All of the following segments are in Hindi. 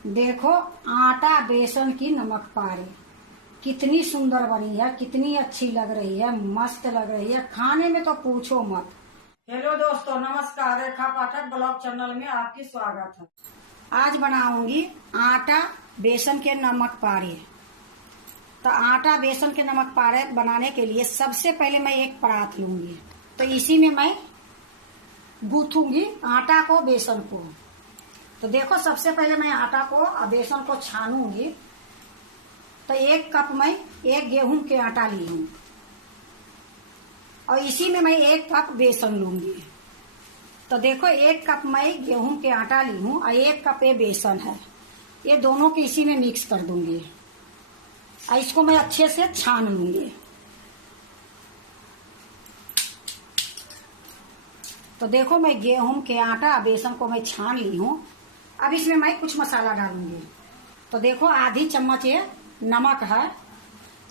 देखो, आटा बेसन की नमक पारे कितनी सुंदर बनी है, कितनी अच्छी लग रही है, मस्त लग रही है। खाने में तो पूछो मत। हेलो दोस्तों, नमस्कार। रेखा पाठक ब्लॉग चैनल में आपकी स्वागत है। आज बनाऊंगी आटा बेसन के नमक पारे। तो आटा बेसन के नमक पारे बनाने के लिए सबसे पहले मैं एक परात लूंगी। तो इसी में मैं गूंथूंगी आटा को बेसन को। तो देखो, सबसे पहले मैं आटा को और बेसन को छानूंगी। तो 1 कप मैं 1 गेहूं के आटा ली हूं और इसी में मैं 1 कप बेसन लूंगी। तो देखो, 1 कप मैं गेहूं के आटा ली हूं और 1 कप ये बेसन है। ये दोनों के इसी में मिक्स कर दूंगी और इसको मैं अच्छे से छान लूंगी। तो देखो, मैं गेहूं के आटा बेसन को मैं छान ली हूं। अब इसमें मैं कुछ मसाला डालूंगी। तो देखो, आधी चम्मच ये नमक है,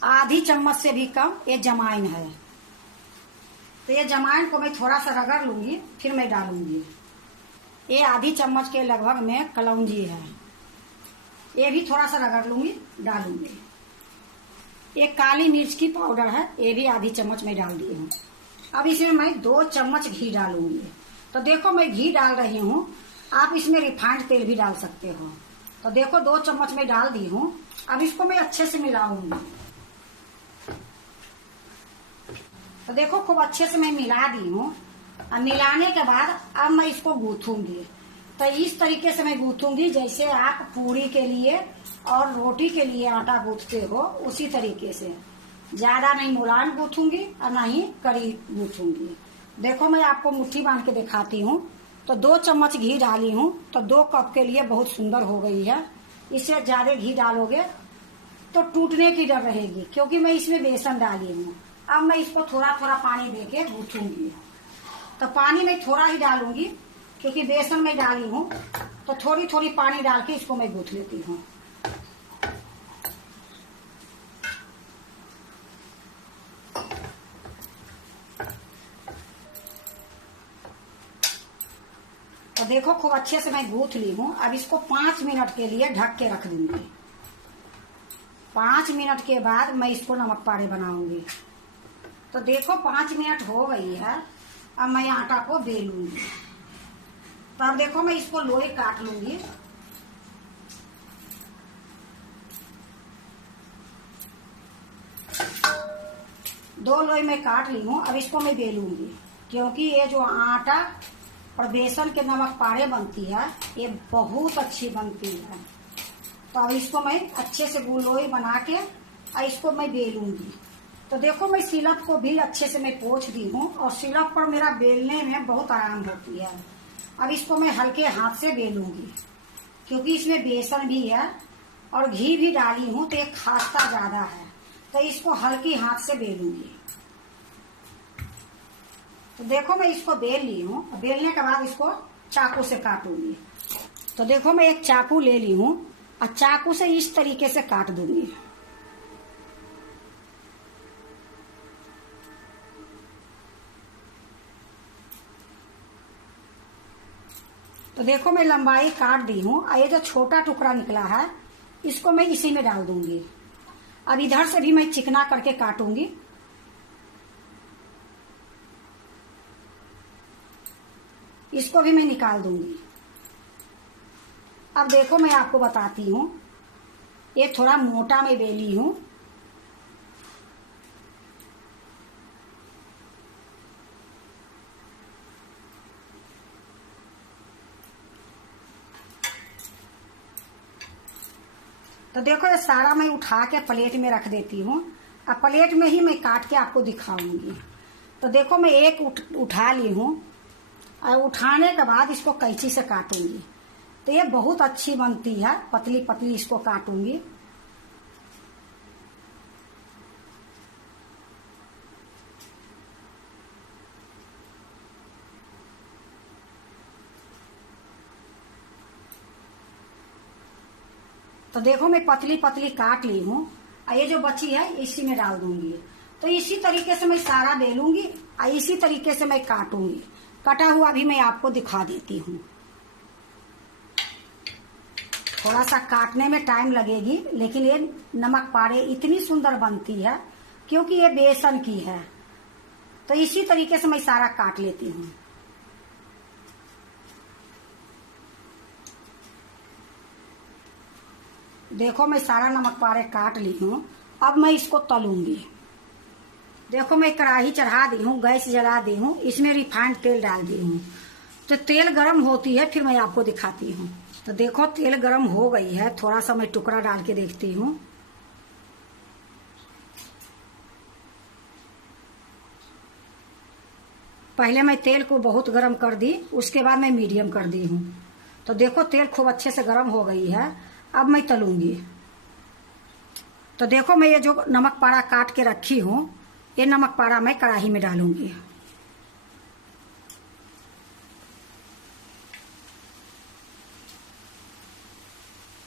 आधी चम्मच से भी कम ये जमाइन है। तो ये जमाइन को मैं थोड़ा सा रगड़ लूंगी, फिर मैं डालूंगी। ये आधी चम्मच के लगभग में कलौंजी है, ये भी थोड़ा सा रगड़ लूंगी, डालूंगी। ये काली मिर्च की पाउडर है, ये भी आधी चम्मच में डाल दी हूँ। अब इसमें मैं 2 चम्मच घी डालूंगी। तो देखो, मैं घी डाल रही हूँ, आप इसमें रिफाइंड तेल भी डाल सकते हो। तो देखो, 2 चम्मच में डाल दी हूँ। अब इसको मैं अच्छे से मिलाऊंगी। तो देखो, खूब अच्छे से मैं मिला दी हूँ। और मिलाने के बाद अब मैं इसको गूंथूंगी। तो इस तरीके से मैं गूंथूंगी जैसे आप पूरी के लिए और रोटी के लिए आटा गूंथते हो, उसी तरीके से। ज्यादा नहीं मुलायम गूंथूंगी और ना ही कड़ी गूंथूंगी। देखो, मैं आपको मुट्ठी बांध के दिखाती हूँ। तो 2 चम्मच घी डाली हूँ, तो 2 कप के लिए बहुत सुंदर हो गई है। इससे ज्यादा घी डालोगे तो टूटने की डर रहेगी, क्योंकि मैं इसमें बेसन डाली हूँ। अब मैं इसको थोड़ा थोड़ा पानी देके गूंथूंगी। तो पानी मैं थोड़ा ही डालूंगी, क्योंकि बेसन में डाली हूँ। तो थोड़ी थोड़ी पानी डाल के इसको मैं गूंथ लेती हूँ। तो देखो, खूब अच्छे से मैं गूंथ ली हूँ। अब इसको 5 मिनट के लिए ढक के रख दूंगी। 5 मिनट के बाद मैं इसको नमक पारे बनाऊंगी। तो देखो, 5 मिनट हो गई है। अब मैं आटा को बेलूंगी। तो अब देखो, मैं इसको लोई काट लूंगी। दो लोई में काट ली हूँ। अब इसको मैं बेलूंगी, क्योंकि ये जो आटा और बेसन के नमक पारे बनती है, ये बहुत अच्छी बनती है। तो अब इसको मैं अच्छे से लोई बना के और इसको मैं बेलूंगी। तो देखो, मैं सिलप को भी अच्छे से मैं पोंछ दी हूँ और सिलप पर मेरा बेलने में बहुत आराम होती है। अब इसको मैं हल्के हाथ से बेलूंगी, क्योंकि इसमें बेसन भी है और घी भी डाली हूँ, तो एक खास्ता ज्यादा है। तो इसको हल्के हाथ से बेलूंगी। तो देखो, मैं इसको बेल ली हूँ। बेलने के बाद इसको चाकू से काटूंगी। तो देखो, मैं एक चाकू ले ली हूँ और चाकू से इस तरीके से काट दूंगी। तो देखो, मैं लंबाई काट दी हूँ और ये जो छोटा टुकड़ा निकला है, इसको मैं इसी में डाल दूंगी। अब इधर से भी मैं चिकना करके काटूंगी। इसको भी मैं निकाल दूंगी। अब देखो, मैं आपको बताती हूँ, ये थोड़ा मोटा मैं बेली हूँ। तो देखो, ये सारा मैं उठा के प्लेट में रख देती हूँ और प्लेट में ही मैं काट के आपको दिखाऊंगी। तो देखो, मैं एक उठा ली हूँ और उठाने के बाद इसको कैंची से काटूंगी। तो ये बहुत अच्छी बनती है, पतली पतली इसको काटूंगी। तो देखो, मैं पतली पतली काट ली हूँ और ये जो बची है इसी में डाल दूंगी। तो इसी तरीके से मैं सारा बेलूंगी और इसी तरीके से मैं काटूंगी। कटा हुआ भी मैं आपको दिखा देती हूँ। थोड़ा सा काटने में टाइम लगेगी, लेकिन ये नमक पारे इतनी सुंदर बनती है क्योंकि ये बेसन की है। तो इसी तरीके से मैं सारा काट लेती हूँ। देखो मैं सारा नमक पारे काट ली हूँ। अब मैं इसको तलूंगी। देखो मैं कढ़ाई चढ़ा दी हूँ, गैस जला दी हूँ, इसमें रिफाइंड तेल डाल दी हूँ। तो तेल गरम होती है फिर मैं आपको दिखाती हूँ। तो देखो तेल गरम हो गई है, थोड़ा सा मैं टुकड़ा डाल के देखती हूँ। पहले मैं तेल को बहुत गरम कर दी, उसके बाद मैं मीडियम कर दी हूँ। तो देखो तेल खूब अच्छे से गरम हो गई है। अब मैं तलूंगी। तो देखो मैं ये जो नमक पारा काट के रखी हूँ, ये नमक पारा मैं कढ़ाई में डालूंगी।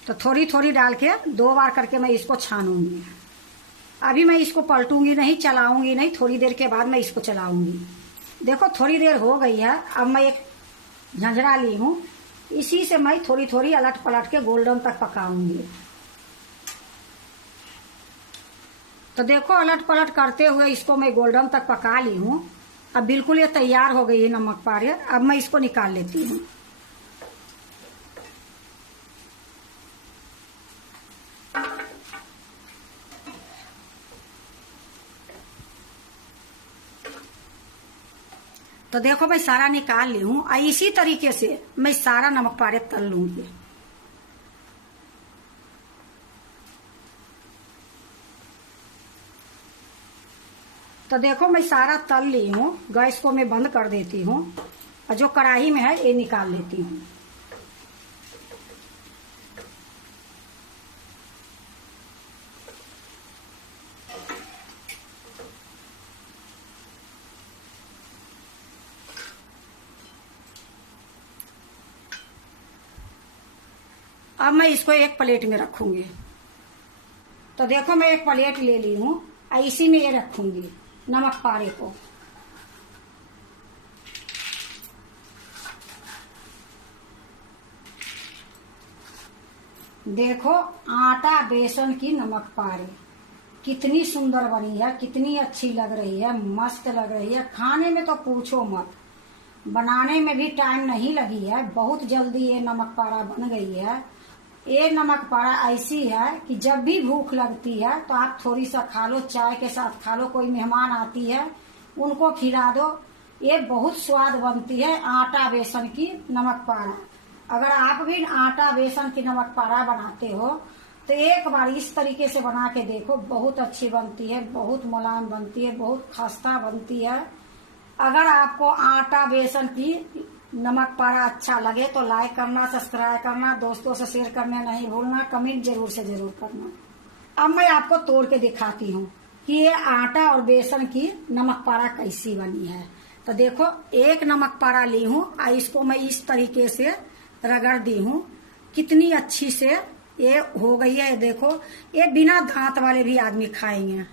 तो थोड़ी थोड़ी डाल के 2 बार करके मैं इसको छानूंगी। अभी मैं इसको पलटूंगी नहीं, चलाऊंगी नहीं, थोड़ी देर के बाद मैं इसको चलाऊंगी। देखो थोड़ी देर हो गई है। अब मैं एक झंझरा ली हूँ, इसी से मैं थोड़ी थोड़ी अलट पलट के गोल्डन तक पकाऊंगी। तो देखो अलट पलट करते हुए इसको मैं गोल्डन तक पका ली हूँ। अब बिल्कुल ये तैयार हो गई है नमक पारे। अब मैं इसको निकाल लेती हूँ। तो देखो मैं सारा निकाल ली हूँ और इसी तरीके से मैं सारा नमक पारे तल लूंगी। तो देखो मैं सारा तल ली हूँ। गैस को मैं बंद कर देती हूँ और जो कढ़ाई में है ये निकाल लेती हूँ। अब मैं इसको एक प्लेट में रखूंगी। तो देखो मैं एक प्लेट ले ली हूँ और इसी में ये रखूंगी नमक पारे को। देखो आटा बेसन की नमक पारे कितनी सुंदर बनी है, कितनी अच्छी लग रही है, मस्त लग रही है। खाने में तो पूछो मत, बनाने में भी टाइम नहीं लगी है, बहुत जल्दी ये नमक पारा बन गई है। ये नमक पारा ऐसी है कि जब भी भूख लगती है तो आप थोड़ी सा खा लो, चाय के साथ खा लो, कोई मेहमान आती है उनको खिला दो। ये बहुत स्वाद बनती है आटा बेसन की नमक पारा। अगर आप भी आटा बेसन की नमक पारा बनाते हो तो एक बार इस तरीके से बना के देखो, बहुत अच्छी बनती है, बहुत मुलायम बनती है, बहुत खस्ता बनती है। अगर आपको आटा बेसन की नमक पारा अच्छा लगे तो लाइक करना, सब्सक्राइब करना, दोस्तों से शेयर करने नहीं भूलना, कमेंट जरूर से जरूर करना। अब मैं आपको तोड़ के दिखाती हूँ कि ये आटा और बेसन की नमक पारा कैसी बनी है। तो देखो एक नमक पारा ली हूँ और इसको मैं इस तरीके से रगड़ दी हूँ, कितनी अच्छी से ये हो गई है। देखो ये बिना दांत वाले भी आदमी खाएंगे।